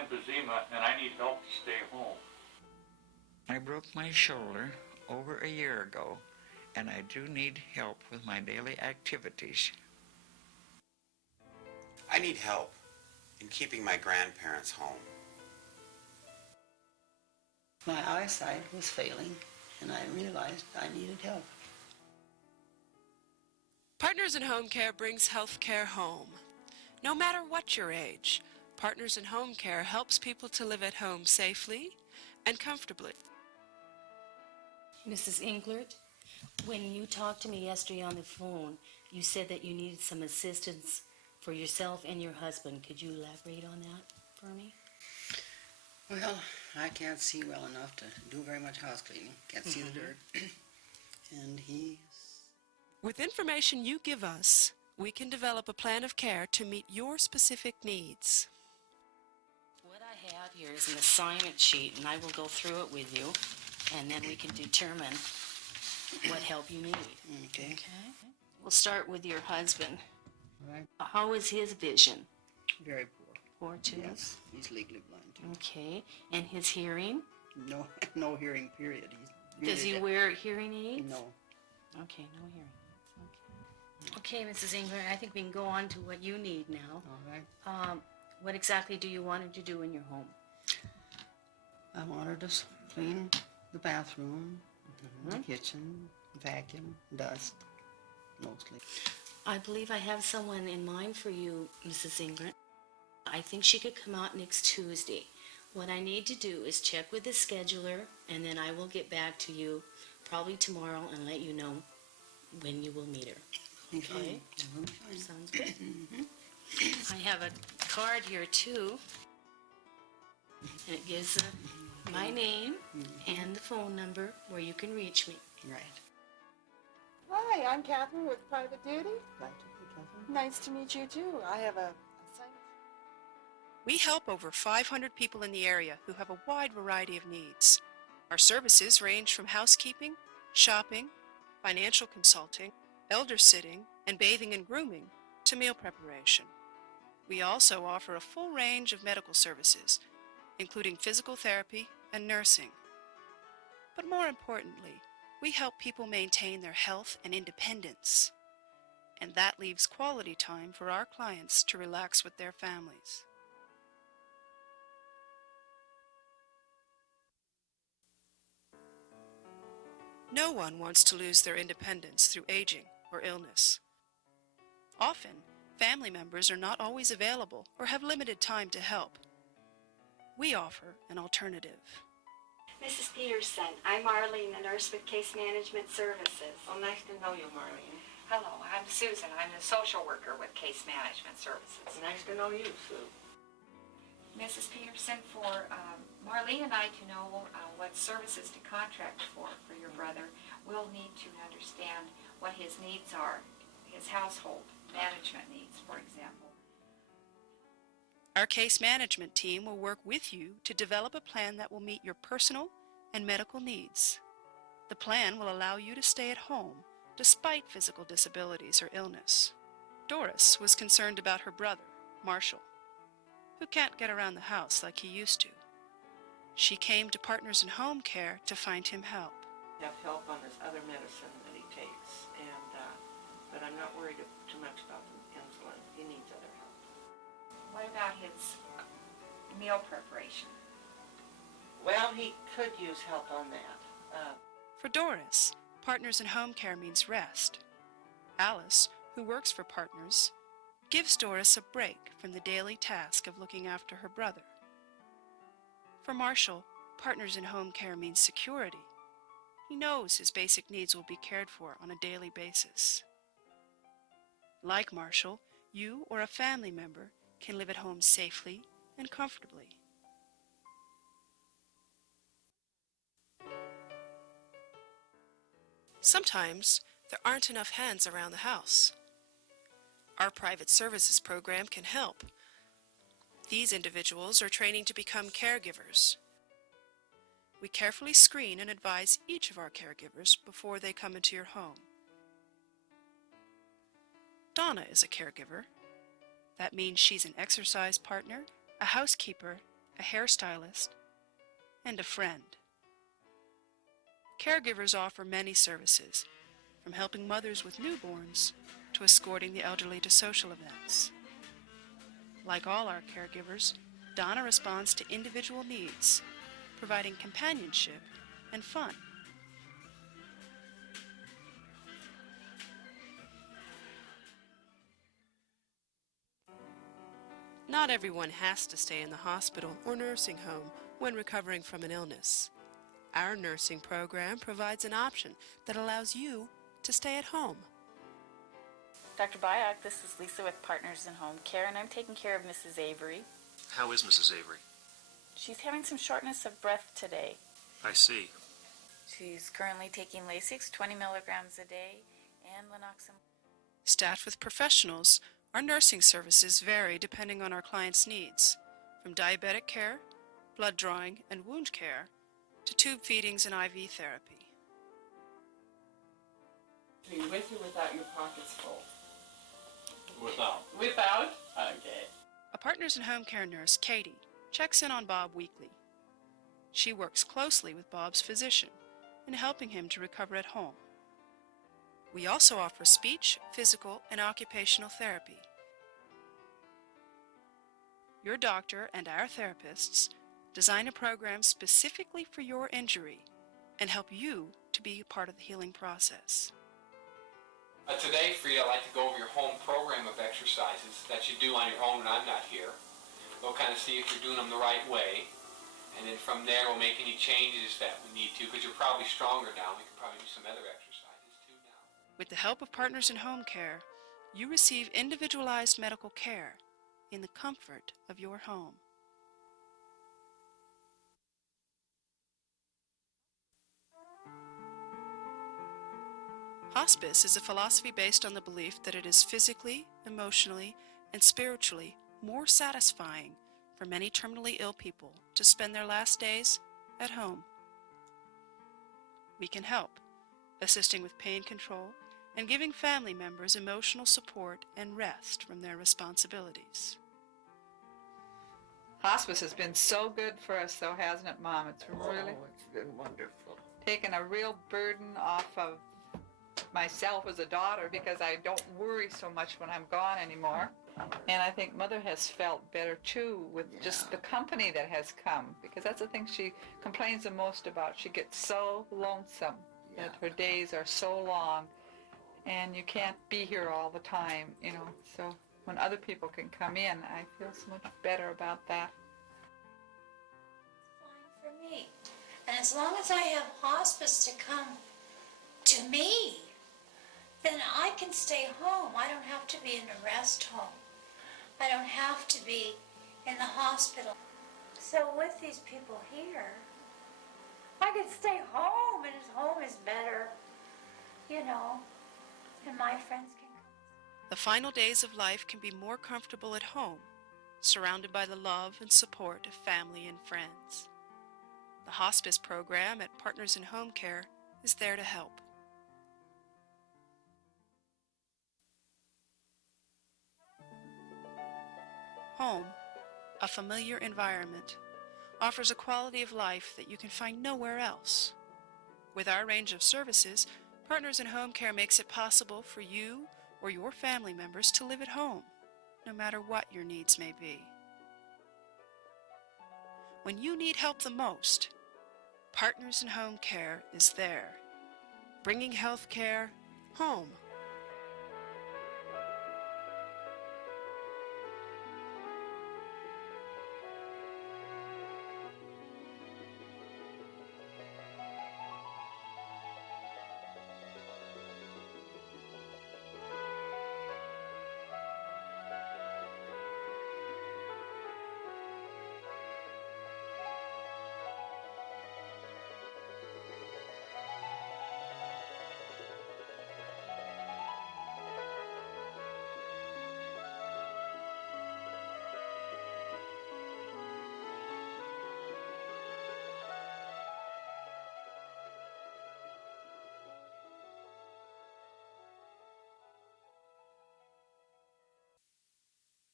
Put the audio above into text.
emphysema and I need help to stay home. I broke my shoulder over a year ago, and I do need help with my daily activities. I need help in keeping my grandparents home. My eyesight was failing, and I realized I needed help. Partners in Home Care brings health care home. No matter what your age, Partners in Home Care helps people to live at home safely and comfortably. Mrs. Englert, when you talked to me yesterday on the phone, you said that you needed some assistance for yourself and your husband. Could you elaborate on that for me? Well, I can't see well enough to do very much house cleaning. Can't see the dirt. And With information you give us, we can develop a plan of care to meet your specific needs. What I have here is an assignment sheet, and I will go through it with you, and then we can determine what help you need. Okay. We'll start with your husband. All right. How is his vision? Very poor. Poor too? Yes, he's legally blind too. Okay. And his hearing? No, no hearing. Period. He's really Does he deaf. wear hearing aids? No. Okay, no hearing aids. Okay, Mrs. Engler, I think we can go on to what you need now. All right. What exactly do you want him to do in your home? I want her to clean the bathroom, the kitchen, vacuum, dust, mostly. I believe I have someone in mind for you, Mrs. Engler. I think she could come out next Tuesday. What I need to do is check with the scheduler, and then I will get back to you probably tomorrow and let you know when you will meet her. Okay? Sounds good. I have a card here too, and it gives my name and the phone number where you can reach me. Right. Hi, I'm Catherine with Private Duty. Glad to meet you. Nice to meet you too. I have a assignment. We help over 500 people in the area who have a wide variety of needs. Our services range from housekeeping, shopping, financial consulting, elder sitting, and bathing and grooming to meal preparation. We also offer a full range of medical services, including physical therapy and nursing. But more importantly, we help people maintain their health and independence. And that leaves quality time for our clients to relax with their families. No one wants to lose their independence through aging or illness. Often, family members are not always available or have limited time to help. We offer an alternative. Mrs. Peterson, I'm Marlene, a nurse with Case Management Services. Oh, nice to know you, Marlene. Hello, I'm Susan. I'm the social worker with Case Management Services. Nice to know you, Sue. Mrs. Peterson, for Marlene and I to know what services to contract for your brother, we'll need to understand what his needs are, his household management needs, for example. Our case management team will work with you to develop a plan that will meet your personal and medical needs. The plan will allow you to stay at home despite physical disabilities or illness. Doris was concerned about her brother, Marshall, who can't get around the house like he used to. She came to Partners in Home Care to find him help. Have help on this other medicine that he takes, but I'm not worried too much about the insulin. He needs other help. What about his meal preparation? Well, he could use help on that. For Doris, Partners in Home Care means rest. Alice, who works for Partners, gives Doris a break from the daily task of looking after her brother. For Marshall, Partners in Home Care means security. He knows his basic needs will be cared for on a daily basis. Like Marshall, you or a family member can live at home safely and comfortably. Sometimes there aren't enough hands around the house. Our private services program can help. These individuals are training to become caregivers. We carefully screen and advise each of our caregivers before they come into your home. Donna is a caregiver. That means she's an exercise partner, a housekeeper, a hairstylist, and a friend. Caregivers offer many services, from helping mothers with newborns to escorting the elderly to social events. Like all our caregivers, Donna responds to individual needs, providing companionship and fun. Not everyone has to stay in the hospital or nursing home when recovering from an illness. Our nursing program provides an option that allows you to stay at home. Dr. Byak, this is Lisa with Partners in Home Care, and I'm taking care of Mrs. Avery. How is Mrs. Avery? She's having some shortness of breath today. I see. She's currently taking Lasix 20 milligrams a day and Lanoxin. Staffed with professionals, our nursing services vary depending on our clients' needs, from diabetic care, blood drawing, and wound care, to tube feedings and IV therapy. Are you with or without your pockets full? Without. Without? Okay. A Partners in Home Care nurse, Katie, checks in on Bob weekly. She works closely with Bob's physician in helping him to recover at home. We also offer speech, physical, and occupational therapy. Your doctor and our therapists design a program specifically for your injury and help you to be a part of the healing process. Today, Frida, I'd like to go over your home program of exercises that you do on your own when I'm not here. We'll kind of see if you're doing them the right way. And then from there, we'll make any changes that we need to, because you're probably stronger now. We can probably do some other exercises too now. With the help of Partners in Home Care, you receive individualized medical care in the comfort of your home. Hospice is a philosophy based on the belief that it is physically, emotionally, and spiritually more satisfying for many terminally ill people to spend their last days at home. We can help, assisting with pain control and giving family members emotional support and rest from their responsibilities. Hospice has been so good for us, though, hasn't it, Mom? It's really it's been wonderful. taken a real burden off of myself as a daughter, because I don't worry so much when I'm gone anymore. And I think Mother has felt better too with just the company that has come, because that's the thing she complains the most about. She gets so lonesome that her days are so long and you can't be here all the time, you know. So when other people can come in, I feel so much better about that. Fine for me. And as long as I have hospice to come to me, then I can stay home. I don't have to be in a rest home. I don't have to be in the hospital. So with these people here, I can stay home, and home is better, you know, and my friends can come. The final days of life can be more comfortable at home, surrounded by the love and support of family and friends. The hospice program at Partners in Home Care is there to help. Home, a familiar environment, offers a quality of life that you can find nowhere else. With our range of services, Partners in Home Care makes it possible for you or your family members to live at home, no matter what your needs may be. When you need help the most, Partners in Home Care is there, bringing health care home.